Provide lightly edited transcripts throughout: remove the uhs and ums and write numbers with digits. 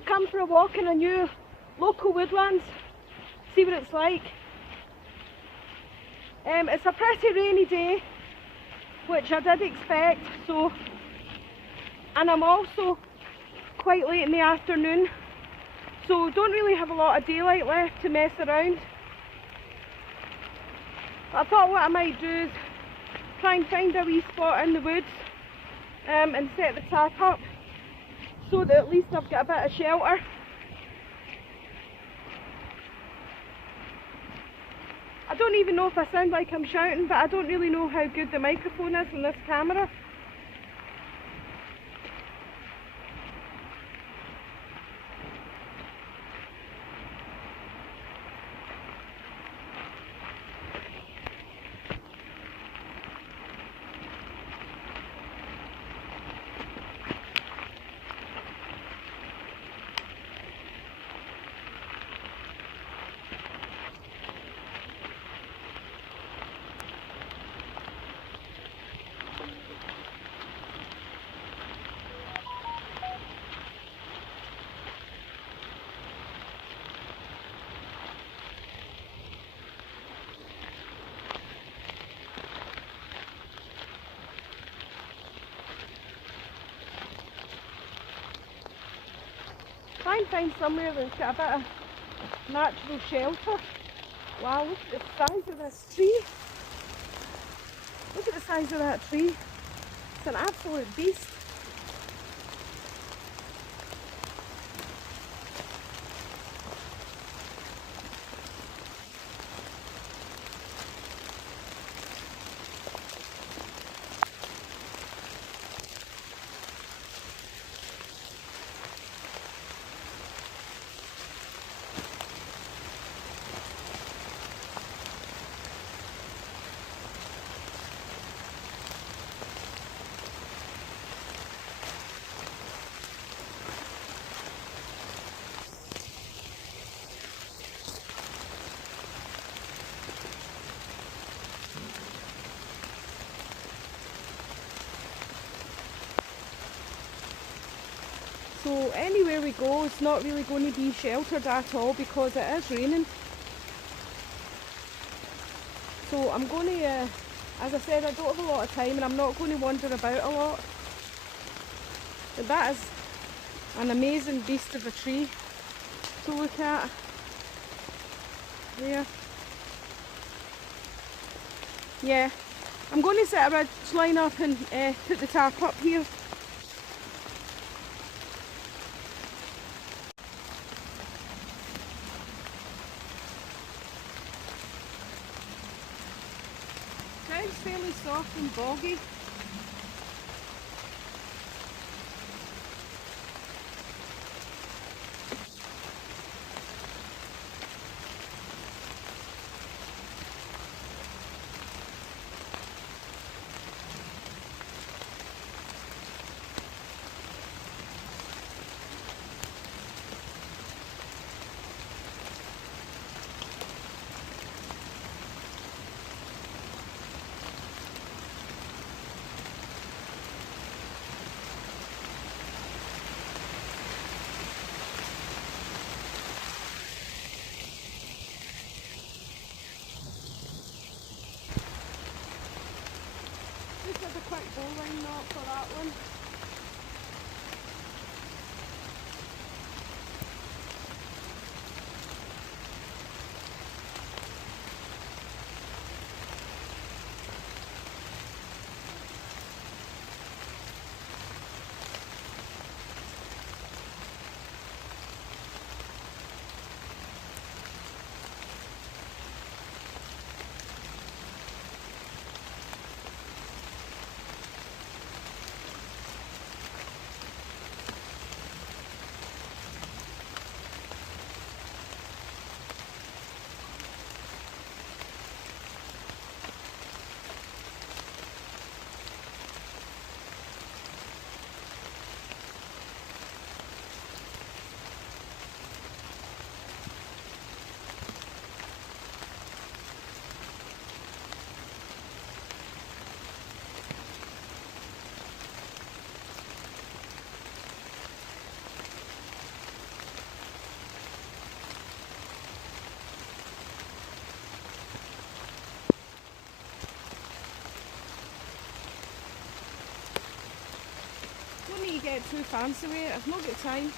I'd come for a walk in a new local woodlands, see what it's like. It's a pretty rainy day, which I did expect, so, and I'm also quite late in the afternoon, so don't really have a lot of daylight left to mess around. But I thought what I might do is try and find a wee spot in the woods and set the tarp up so that at least I've got a bit of shelter. I don't even know if I sound like I'm shouting, but I don't really know how good the microphone is in this camera. Try and find somewhere that's got a bit of natural shelter. Wow, look at the size of this tree. Look at the size of that tree. It's an absolute beast. So anywhere we go, it's not really going to be sheltered at all because it is raining. So I'm going to, as I said, I don't have a lot of time and I'm not going to wander about a lot. But that is an amazing beast of a tree to look at. There. Yeah, I'm going to set a ridge line up and put the tarp up here. Ground's fairly soft and boggy. Just had a quick bowline knot for that one. really get too fancy with it. I've not got time.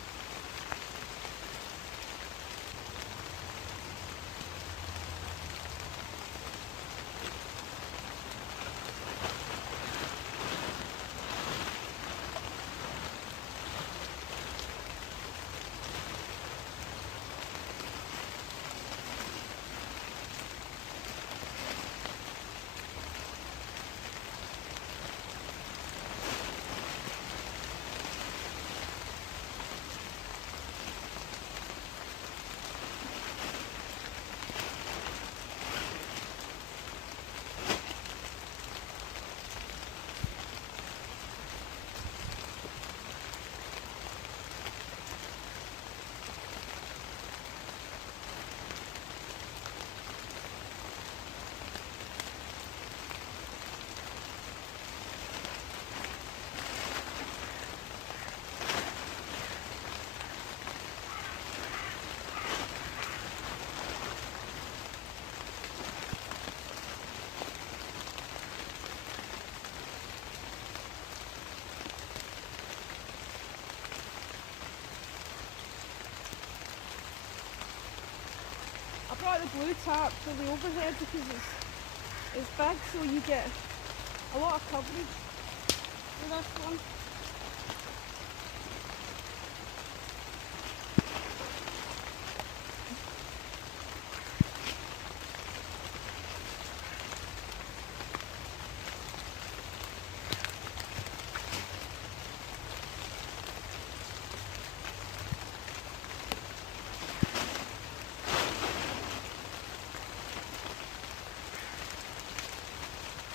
I brought the blue tarp for the overhead because it's big, so you get a lot of coverage with this one.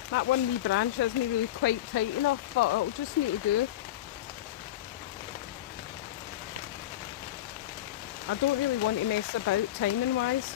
That one wee branch isn't really quite tight enough, but it'll just need to do. I don't really want to mess about timing wise.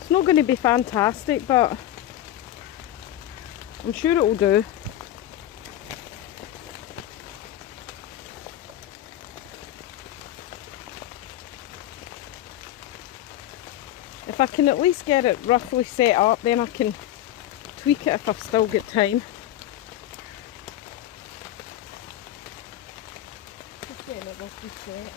It's not going to be fantastic, but I'm sure it will do. If I can at least get it roughly set up, then I can tweak it if I've still got time. Just getting it roughly set.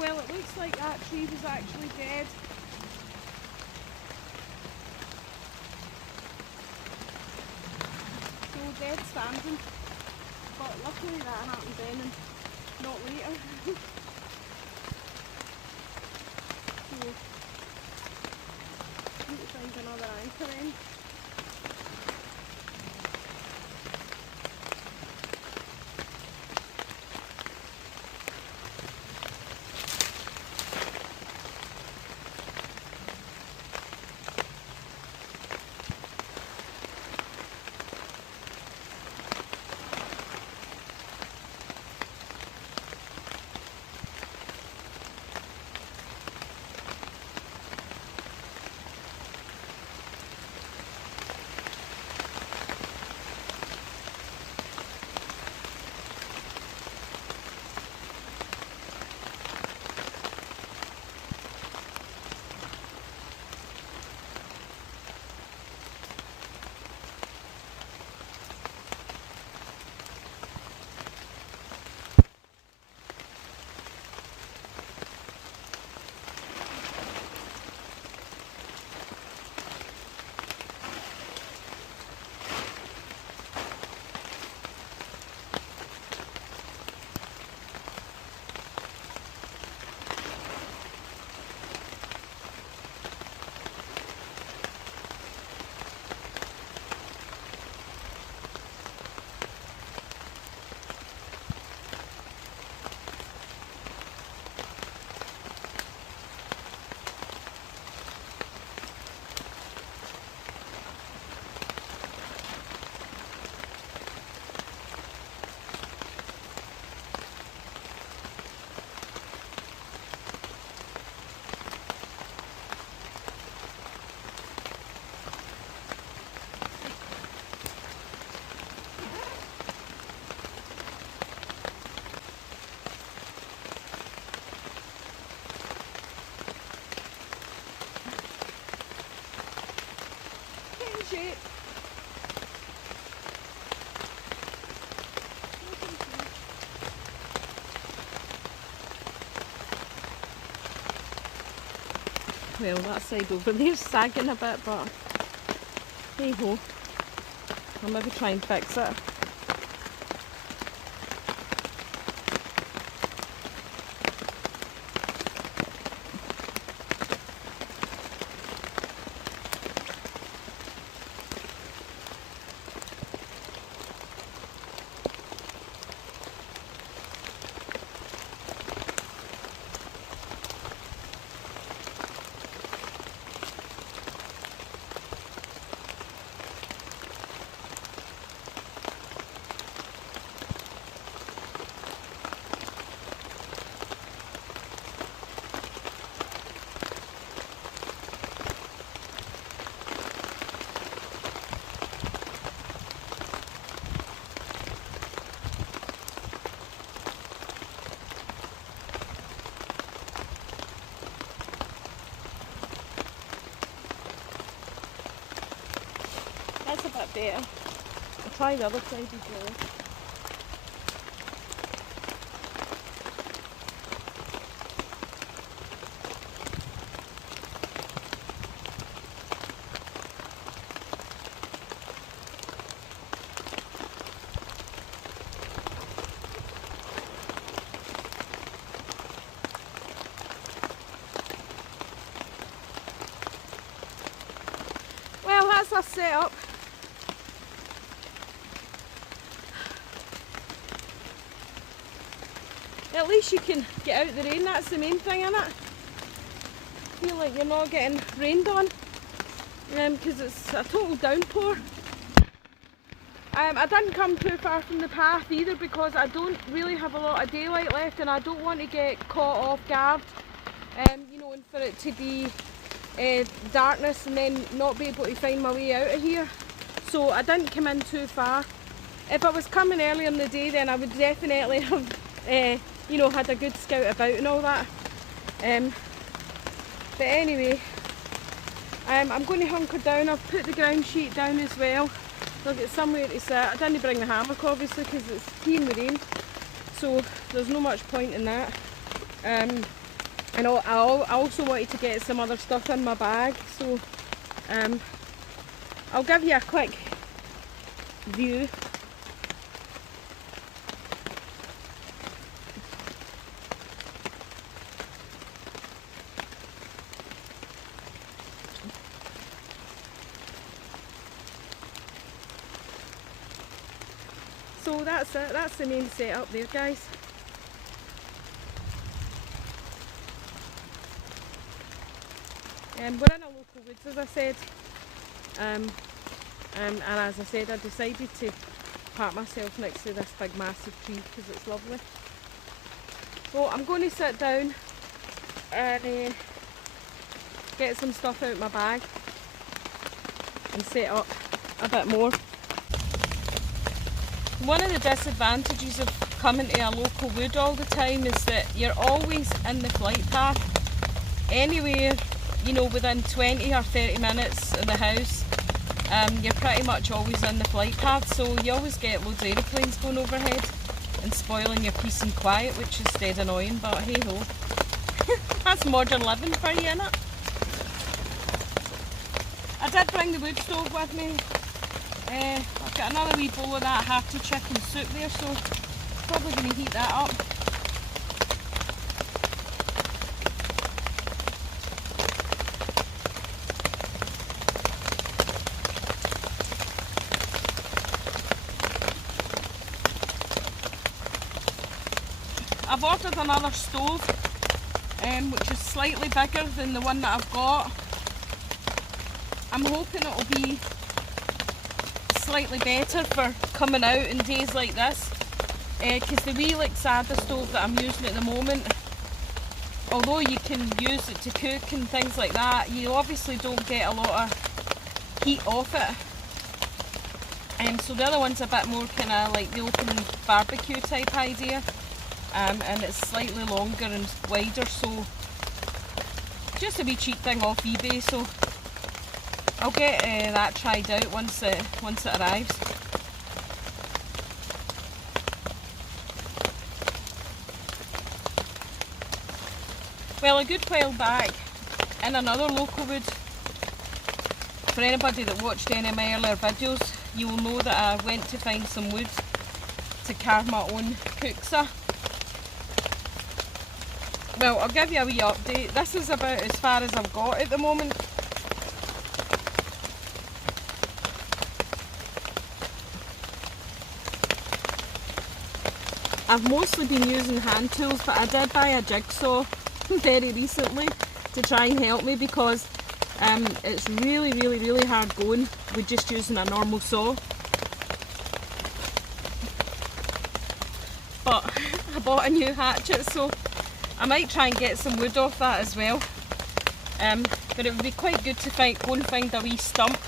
well, it looks like that tree was actually dead. So dead standing. But luckily that happened then and not later. So, I need to find another anchor then. Shape. Well, that side over there's sagging a bit, but hey ho, I'll maybe try and fix it. That's a bit better. I'll try the other side as well. Well, that's our setup. At least you can get out the rain, that's the main thing, isn't it? Feel like you're not getting rained on because it's a total downpour. I didn't come too far from the path either because I don't really have a lot of daylight left and I don't want to get caught off guard, you know, and for it to be darkness and then not be able to find my way out of here. So I didn't come in too far. If I was coming earlier in the day then I would definitely have you know, had a good scout about and all that. But anyway, I'm going to hunker down. I've put the ground sheet down as well. I'll get somewhere to sit. I didn't bring the hammock obviously because it's peeing the rain, so there's no much point in that. And I also wanted to get some other stuff in my bag, so I'll give you a quick view. So that's it, that's the main setup there, guys. We're in a local woods, as I said, and as I said, I decided to park myself next to this big massive tree because it's lovely. So I'm going to sit down and get some stuff out of my bag and set up a bit more. One of the disadvantages of coming to a local wood all the time is that you're always in the flight path. Anywhere, you know, within 20 or 30 minutes of the house, you're pretty much always in the flight path, so you always get loads of aeroplanes going overhead and spoiling your peace and quiet, which is dead annoying, but hey ho. That's modern living for you, innit? I did bring the wood stove with me. I've got another wee bowl of that hearty chicken soup there, so probably going to heat that up. I've ordered another stove, which is slightly bigger than the one that I've got. I'm hoping it'll be slightly better for coming out in days like this, because the wee Lixada stove that I'm using at the moment, although you can use it to cook and things like that, you obviously don't get a lot of heat off it. So the other one's a bit more kind of like the open barbecue type idea, and it's slightly longer and wider, so just a wee cheap thing off eBay, so I'll get that tried out once it arrives. Well, a good while back, in another local wood, for anybody that watched any of my earlier videos, you will know that I went to find some wood to carve my own kuksa. Well, I'll give you a wee update. This is about as far as I've got at the moment. I've mostly been using hand tools, but I did buy a jigsaw very recently to try and help me, because it's really hard going with just using a normal saw. But I bought a new hatchet, so I might try and get some wood off that as well. But it would be quite good to go and find a wee stump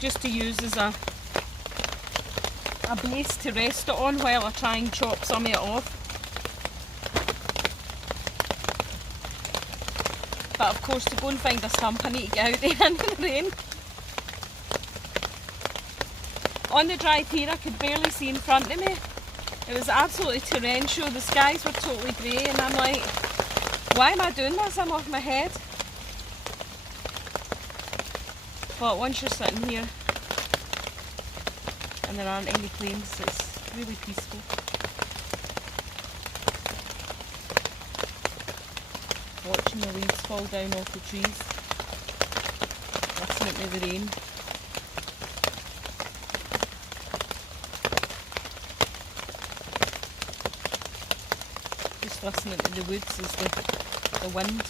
just to use as a base to rest it on while I try and chop some of it off. But of course, to go and find a stump I need to get out there in the rain. On the drive here I could barely see in front of me. It was absolutely torrential, the skies were totally grey, and I'm like, why am I doing this? I'm off my head. But once you're sitting here and there aren't any planes, it's really peaceful. Watching the leaves fall down off the trees, listening to the rain. Just listening to the woods as the wind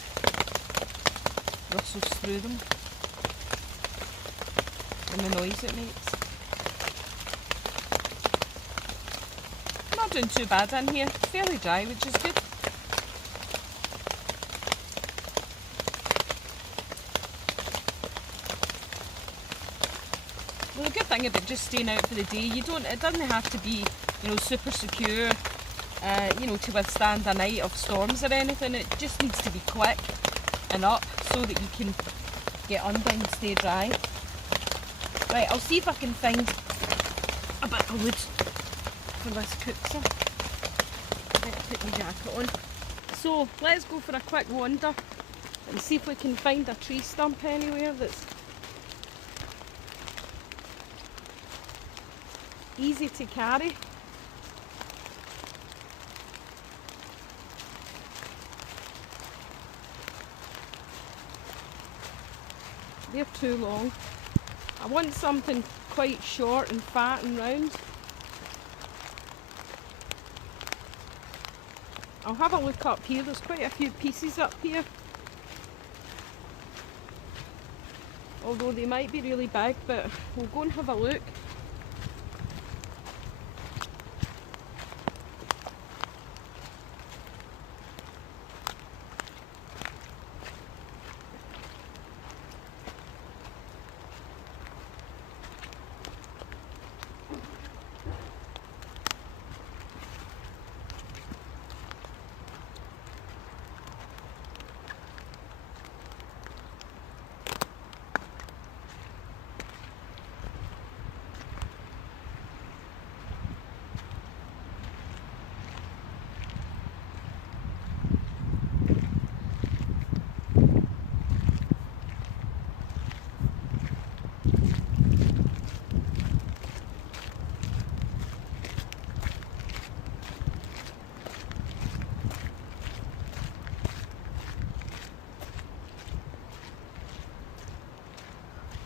rustles through them and the noise it makes. Not doing too bad in here, fairly dry, which is good. Well, the good thing about just staying out for the day, it doesn't have to be, you know, super secure, you know, to withstand a night of storms or anything. It just needs to be quick and up so that you can get under and stay dry. Right, I'll see if I can find a bit of wood for this kuksa. I better put my jacket on. So let's go for a quick wander and see if we can find a tree stump anywhere that's easy to carry. They're too long. I want something quite short and fat and round. I'll have a look up here, there's quite a few pieces up here. Although they might be really big, but we'll go and have a look.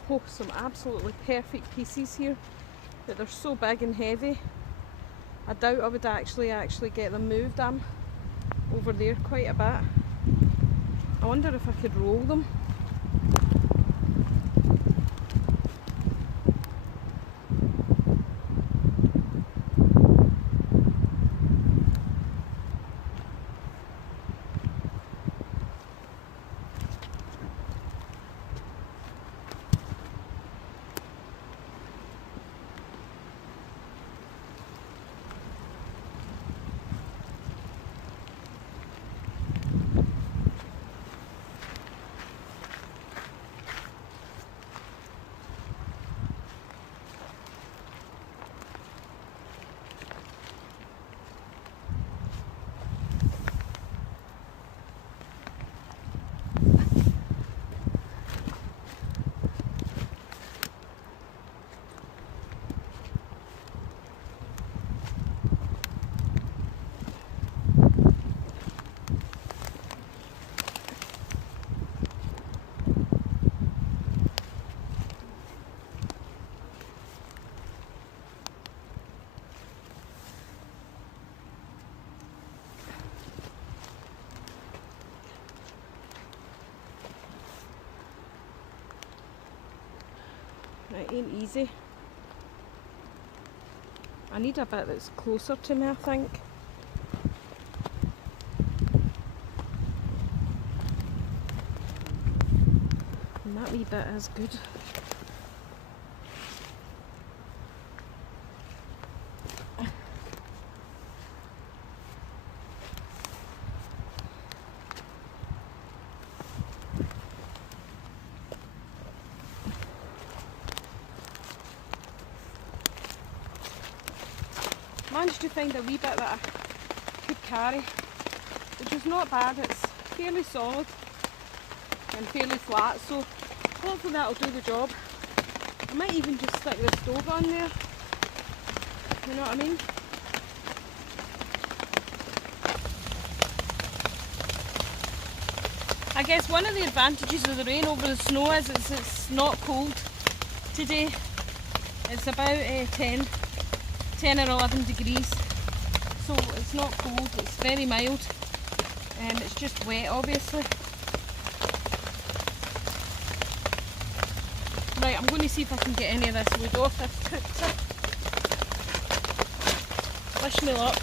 Oh, some absolutely perfect pieces here, but they're so big and heavy. I doubt I would actually get them moved. I'm over there quite a bit. I wonder if I could roll them. It ain't easy. I need a bit that's closer to me, I think. And that wee bit is good. Managed to find a wee bit that I could carry, which is not bad. It's fairly solid and fairly flat, so hopefully that'll do the job. I might even just stick the stove on there, you know what I mean? I guess one of the advantages of the rain over the snow is it's not cold today. It's about 10 or 11 degrees, so it's not cold, it's very mild, and it's just wet obviously. Right, I'm going to see if I can get any of this wood off this kuksa. Wish me luck.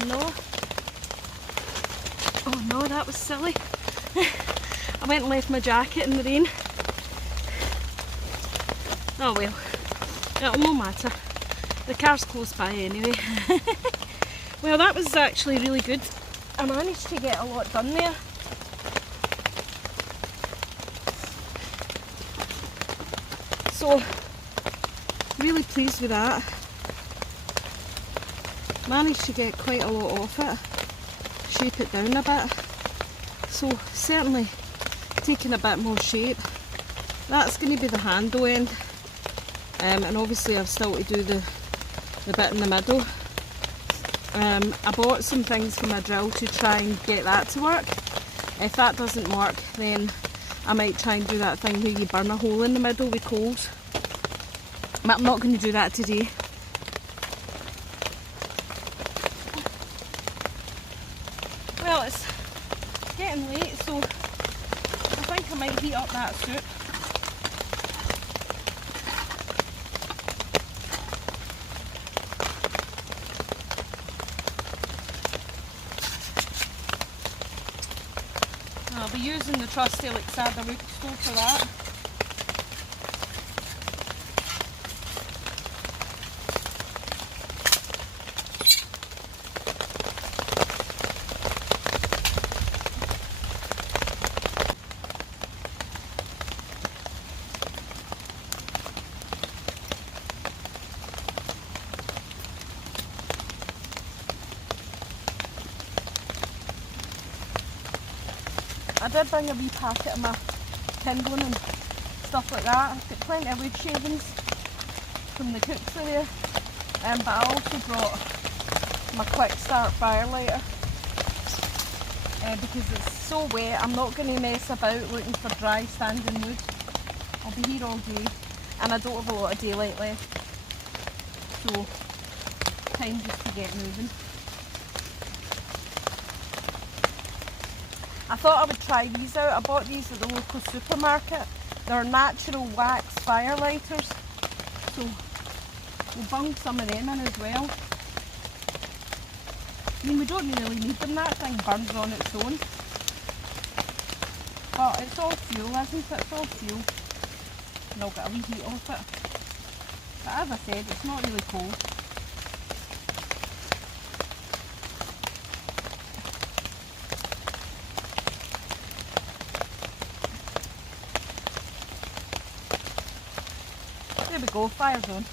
Oh no. Oh no, that was silly. I went and left my jacket in the rain. Oh well, it'll no matter. The car's close by anyway. Well, that was actually really good. I managed to get a lot done there. So, really pleased with that. Managed to get quite a lot off it. Shape it down a bit. So, certainly taking a bit more shape. That's going to be the handle end. And obviously I've still to do the bit in the middle. I bought some things for my drill to try and get that to work. If that doesn't work, then I might try and do that thing where you burn a hole in the middle with coals. But I'm not going to do that today. Well, it's getting late, so I think I might heat up that soup. I'll be using the trusty Lixada wood stove for that. I did bring a wee packet of my kindling and stuff like that. I've got plenty of wood shavings from the kuksa there, but I also brought my quick start fire lighter because it's so wet. I'm not going to mess about looking for dry standing wood. I'll be here all day and I don't have a lot of daylight left, so time just to get moving. I thought I would try these out. I bought these at the local supermarket. They're natural wax fire lighters, so we'll bung some of them in as well. I mean, we don't really need them, that thing burns on its own. But it's all fuel, isn't it? It's all fuel. And I'll get a wee heat off it. But as I said, it's not really cold. There we go, fire's on.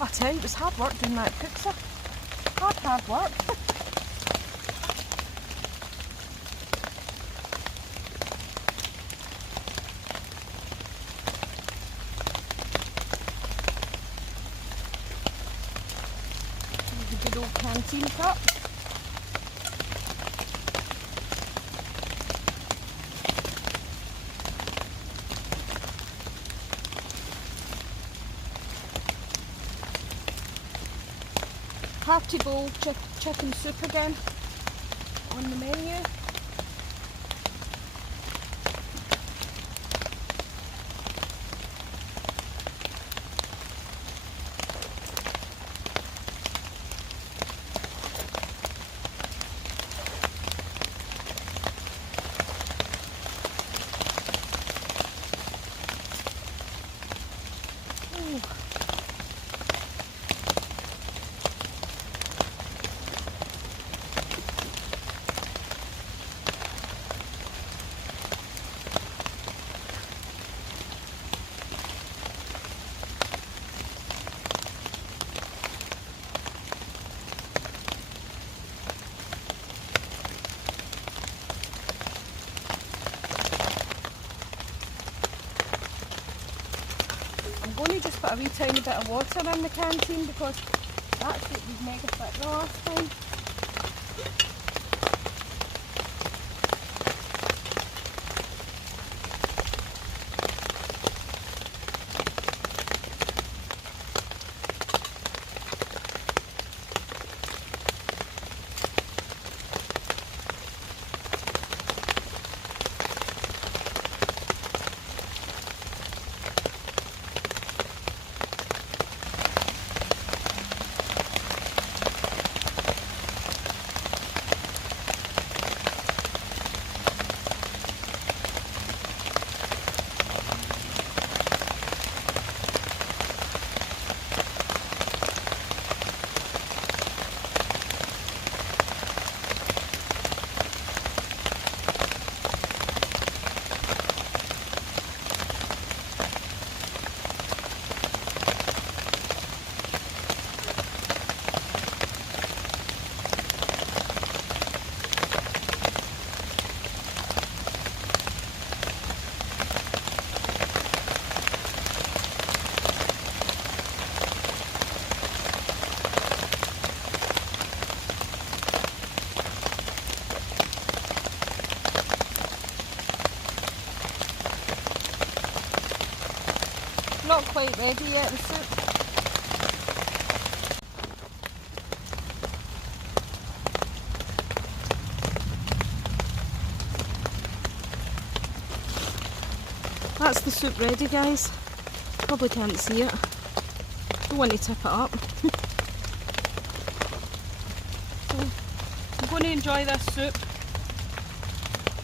I tell you, it was hard work doing that kuksa. Hard work. Good old canteen cup. Hearty bowl chicken soup again on the menu. I'm going to just put a wee tiny bit of water in the canteen because that's it was mega thick the last time. quite ready yet, the soup. That's the soup ready, guys. Probably can't see it. Don't want to tip it up. So I'm going to enjoy this soup.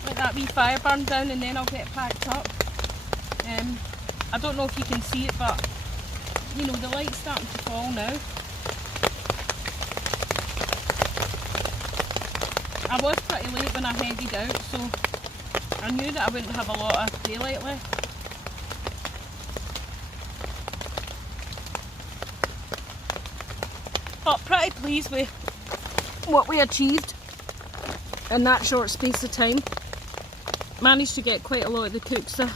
Let that wee fire burn down and then I'll get it packed up. I don't know if you can see it, but you know, the light's starting to fall now. I was pretty late when I headed out, so I knew that I wouldn't have a lot of daylight left. But pretty pleased with what we achieved in that short space of time. Managed to get quite a lot of the kuksa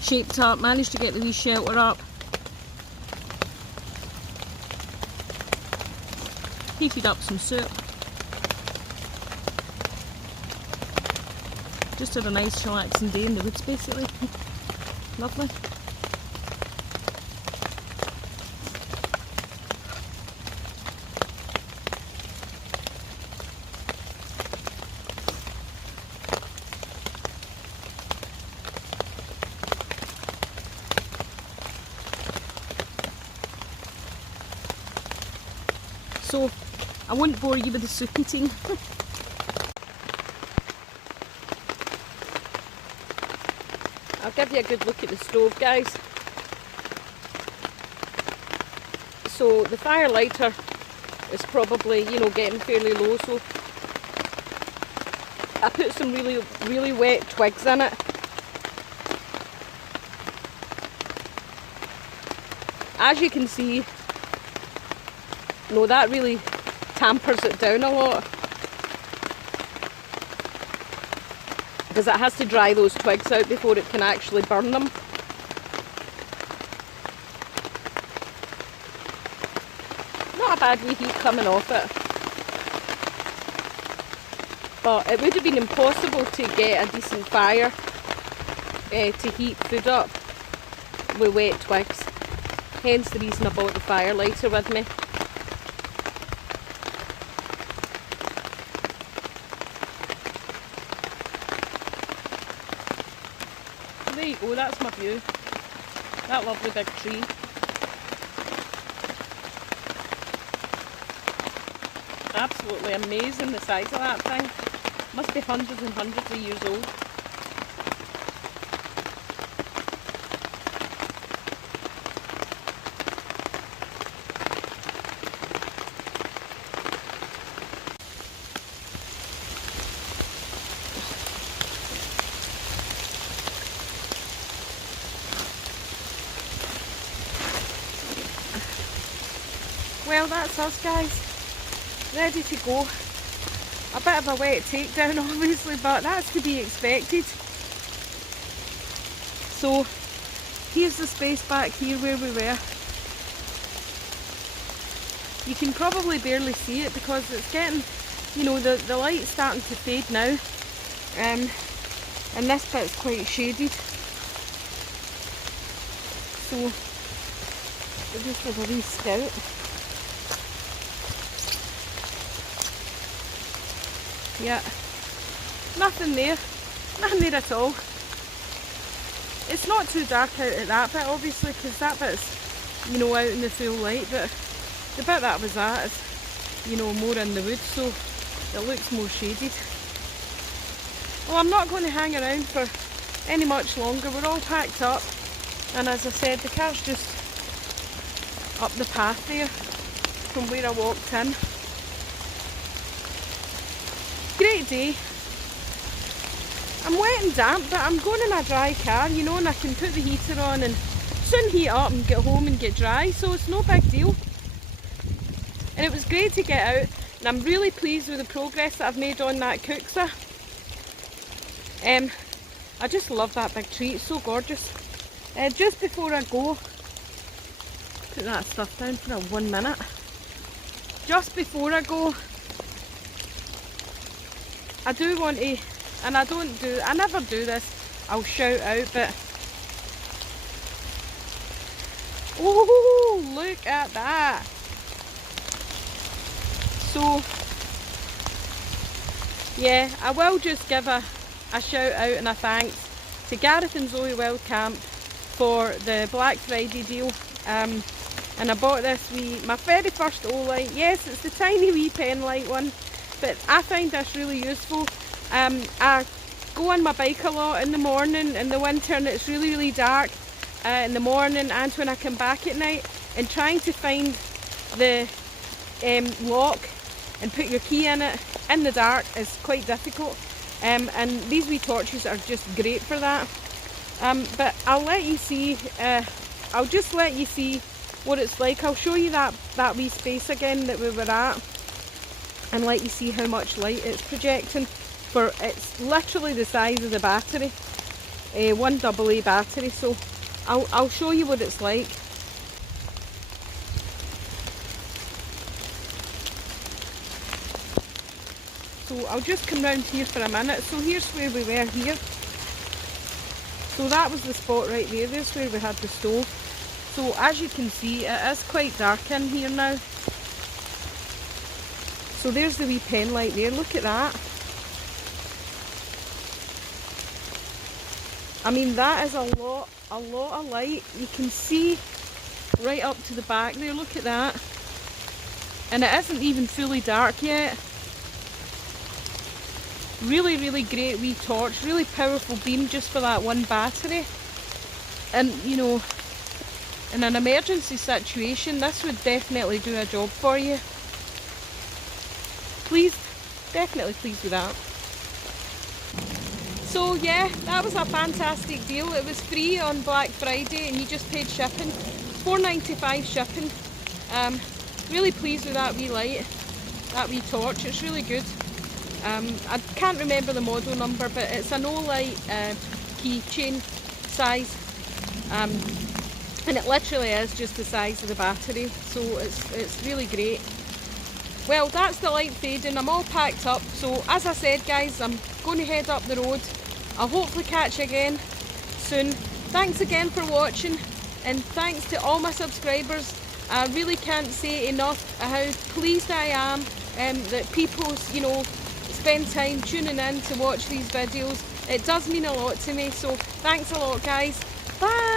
shaped up, managed to get the wee shelter up. Heated up some soup. Just had a nice relaxing day in the woods basically. Lovely. So I won't bore you with the soup eating. I'll give you a good look at the stove, guys. So the fire lighter is probably, you know, getting fairly low, so I put some really wet twigs in it. As you can see, no, that really tampers it down a lot, because it has to dry those twigs out before it can actually burn them. Not a bad wee heat coming off it, but it would have been impossible to get a decent fire to heat food up with wet twigs. Hence the reason I bought the fire lighter with me. There you go, that's my view. That lovely big tree. Absolutely amazing, the size of that thing. Must be hundreds and hundreds of years old. Well, that's us, guys, ready to go. A bit of a wet takedown obviously, but that's to be expected. So here's the space back here where we were. You can probably barely see it because it's getting, you know, the light's starting to fade now, and this bit's quite shaded. So we just have a wee scout. Yeah, nothing there at all. It's not too dark out at that bit obviously, because that bit's, you know, out in the full light, but the bit that I was at is, you know, more in the woods, so it looks more shaded. Well, I'm not going to hang around for any much longer. We're all packed up, and as I said, the car's just up the path there from where I walked in. Great day. I'm wet and damp, but I'm going in a dry car, you know, and I can put the heater on and soon heat up and get home and get dry, so it's no big deal. And it was great to get out, and I'm really pleased with the progress that I've made on that kuksa. I just love that big tree, it's so gorgeous. Just before I go, put that stuff down for 1 minute. Just before I go, I do want to, and I never do this, I'll shout out, but Oh, look at that. So yeah, I will just give a shout out and a thanks to Gareth and Zoe Wildcamp for the Black Friday deal. And I bought this my very first Olight. Yes, it's the tiny wee penlight one, but I find this really useful. I go on my bike a lot in the morning in the winter, and it's really dark in the morning and when I come back at night, and trying to find the lock and put your key in it in the dark is quite difficult, and these wee torches are just great for that. But I'll let you see, I'll just let you see what it's like. I'll show you that wee space again that we were at and let you see how much light it's projecting. For it's literally the size of the battery, one AA battery, so I'll show you what it's like. So I'll just come round here for a minute. So here's where we were here. So that was the spot right there. There's where we had the stove. So as you can see, it is quite dark in here now. So there's the wee pen light there. Look at that. I mean, that is a lot of light. You can see right up to the back there. Look at that. And it isn't even fully dark yet. Really great wee torch, really powerful beam just for that one battery. And you know, in an emergency situation, this would definitely do a job for you. Pleased, definitely pleased with that. So yeah, that was a fantastic deal. It was free on Black Friday and you just paid shipping. $4.95 shipping. Really pleased with that wee light, that wee torch. It's really good. I can't remember the model number, but it's an Olight keychain size, and it literally is just the size of the battery, so it's really great. Well, that's the light fading. I'm all packed up, so as I said guys, I'm going to head up the road. I'll hopefully catch you again soon. Thanks again for watching, and thanks to all my subscribers. I really can't say enough how pleased I am that people, you know, spend time tuning in to watch these videos. It does mean a lot to me, so thanks a lot guys. Bye!